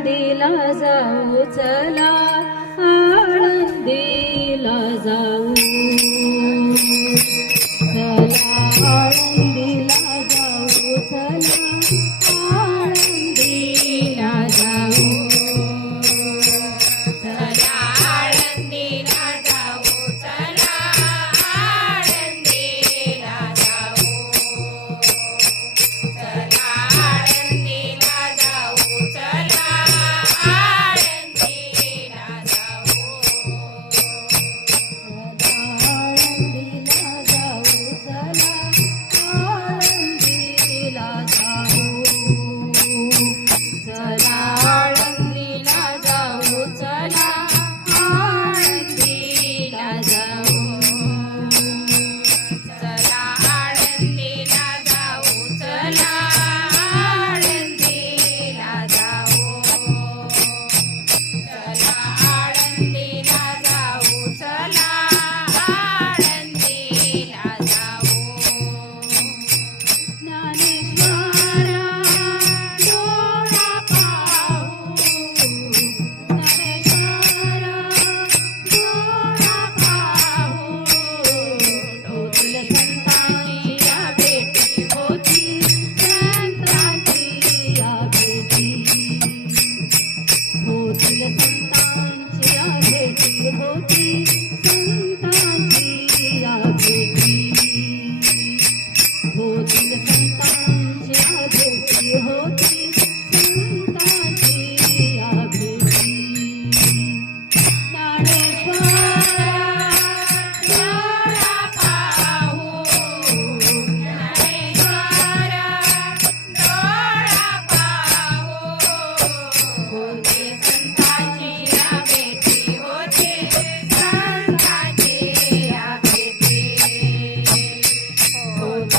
आळंदीला जाऊ चला आळंदीला जाऊ.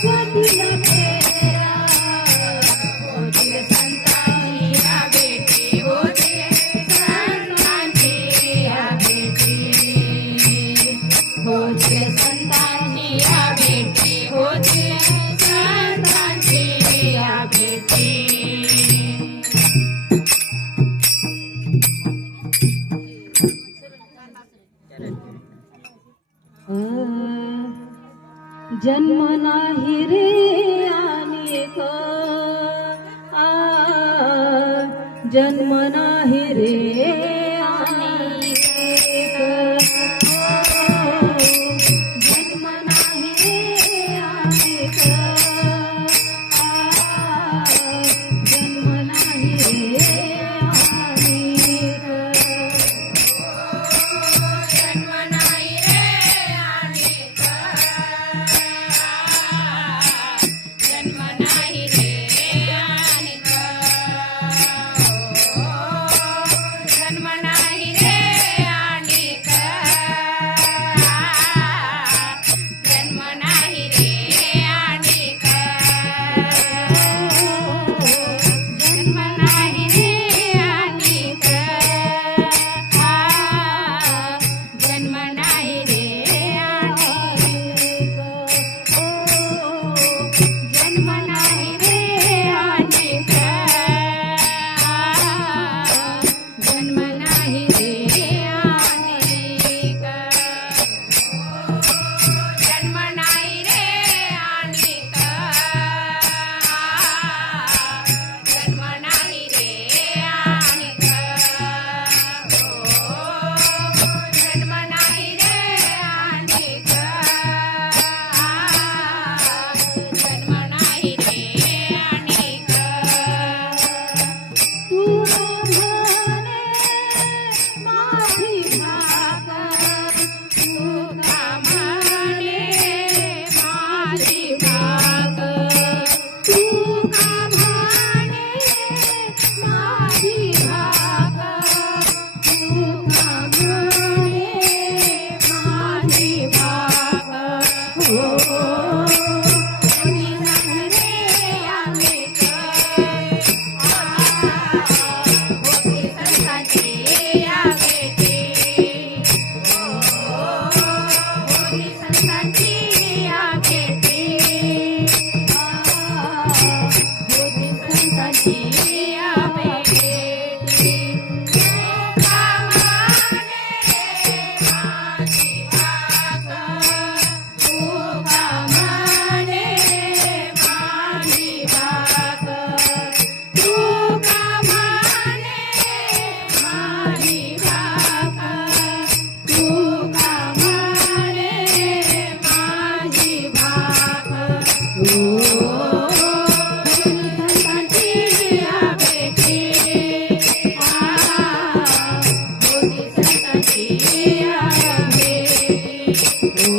Christmas. जन्म नाही रे।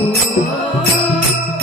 Oh.